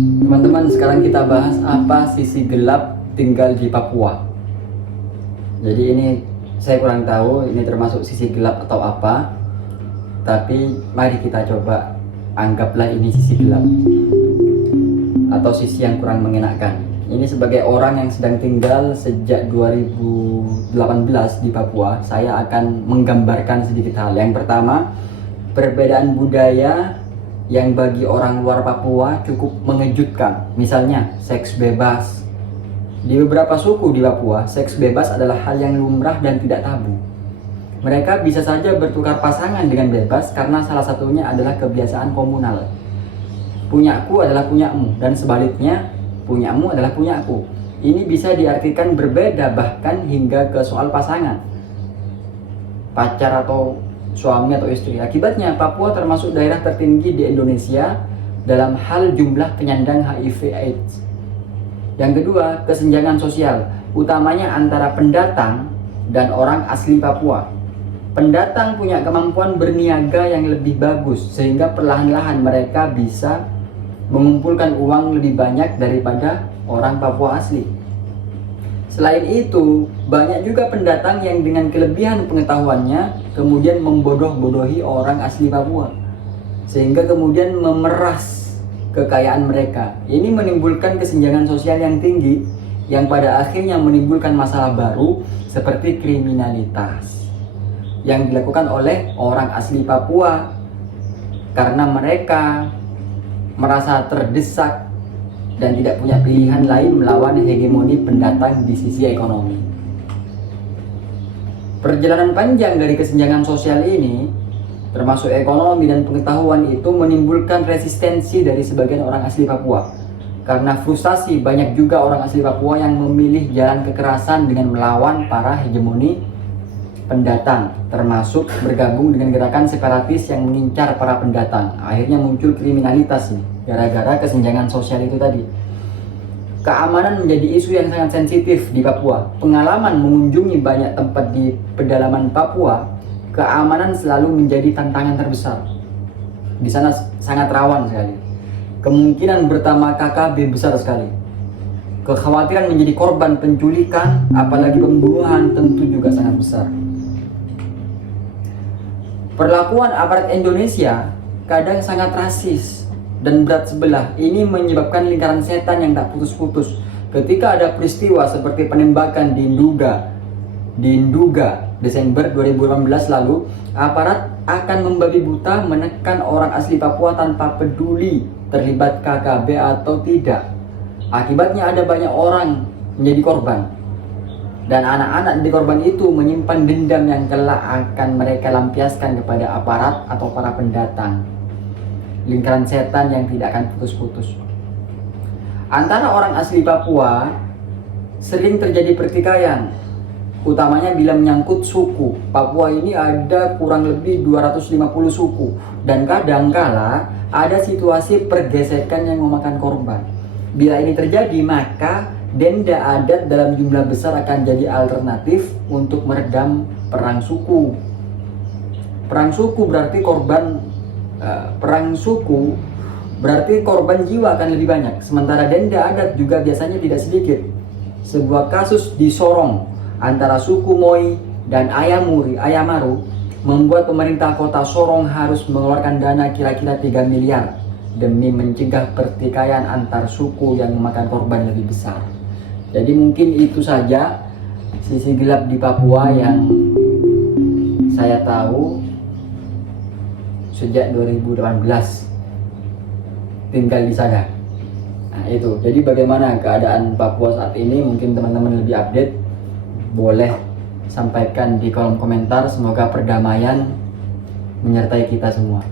Teman-teman, sekarang kita bahas apa sisi gelap tinggal di Papua. Jadi ini saya kurang tahu ini termasuk sisi gelap atau apa, tapi mari kita coba anggaplah ini sisi gelap atau sisi yang kurang mengenakan. Ini sebagai orang yang sedang tinggal sejak 2018 di Papua, saya akan menggambarkan sedikit hal. Yang pertama, perbedaan budaya yang bagi orang luar Papua cukup mengejutkan. Misalnya, seks bebas. Di beberapa suku di Papua, seks bebas adalah hal yang lumrah dan tidak tabu. Mereka bisa saja bertukar pasangan dengan bebas karena salah satunya adalah kebiasaan komunal. Punyaku adalah punyamu, dan sebaliknya, punyamu adalah punyaku. Ini bisa diartikan berbeda, bahkan hingga ke soal pasangan, pacar atau suami atau istri. Akibatnya, Papua termasuk daerah tertinggi di Indonesia dalam hal jumlah penyandang HIV/AIDS. Yang kedua, kesenjangan sosial, utamanya antara pendatang dan orang asli Papua. Pendatang punya kemampuan berniaga yang lebih bagus, sehingga perlahan-lahan mereka bisa mengumpulkan uang lebih banyak daripada orang Papua asli. Selain itu, banyak juga pendatang yang dengan kelebihan pengetahuannya kemudian membodoh-bodohi orang asli Papua, sehingga kemudian memeras kekayaan mereka. Ini menimbulkan kesenjangan sosial yang tinggi, yang pada akhirnya menimbulkan masalah baru seperti kriminalitas yang dilakukan oleh orang asli Papua karena mereka merasa terdesak dan tidak punya pilihan lain melawan hegemoni pendatang di sisi ekonomi. Perjalanan panjang dari kesenjangan sosial ini, termasuk ekonomi dan pengetahuan, itu menimbulkan resistensi dari sebagian orang asli Papua. Karena frustasi, banyak juga orang asli Papua yang memilih jalan kekerasan dengan melawan para hegemoni pendatang, termasuk bergabung dengan gerakan separatis yang mengincar para pendatang. Akhirnya muncul kriminalitas nih, gara-gara kesenjangan sosial itu tadi. Keamanan menjadi isu yang sangat sensitif di Papua. Pengalaman mengunjungi banyak tempat di pedalaman Papua, keamanan selalu menjadi tantangan terbesar. Di sana sangat rawan sekali. Kemungkinan bertambah KKB besar sekali. Kekhawatiran menjadi korban penculikan, apalagi pembunuhan, tentu juga sangat besar. Perlakuan aparat Indonesia kadang sangat rasis dan berat sebelah. Ini menyebabkan lingkaran setan yang tak putus-putus. Ketika ada peristiwa seperti penembakan di Nduga Desember 2018 lalu, aparat akan membabi buta menekan orang asli Papua tanpa peduli terlibat KKB atau tidak. Akibatnya ada banyak orang menjadi korban. Dan anak-anak di korban itu menyimpan dendam yang kelak akan mereka lampiaskan kepada aparat atau para pendatang. Lingkaran setan yang tidak akan putus-putus. Antara orang asli Papua sering terjadi pertikaian, utamanya bila menyangkut suku. Papua ini ada kurang lebih 250 suku, dan kadang-kala ada situasi pergesekan yang memakan korban. Bila ini terjadi, maka denda adat dalam jumlah besar akan jadi alternatif untuk meredam perang suku. Perang suku berarti korban jiwa akan lebih banyak. Sementara denda adat juga biasanya tidak sedikit. Sebuah kasus di Sorong antara suku Moi dan Ayamaru membuat pemerintah kota Sorong harus mengeluarkan dana kira-kira 3 miliar demi mencegah pertikaian antar suku yang memakan korban lebih besar. Jadi mungkin itu saja sisi gelap di Papua yang saya tahu sejak 2018 tinggal di sana. Nah itu, jadi bagaimana keadaan Papua saat ini, mungkin teman-teman lebih update, boleh sampaikan di kolom komentar. Semoga perdamaian menyertai kita semua.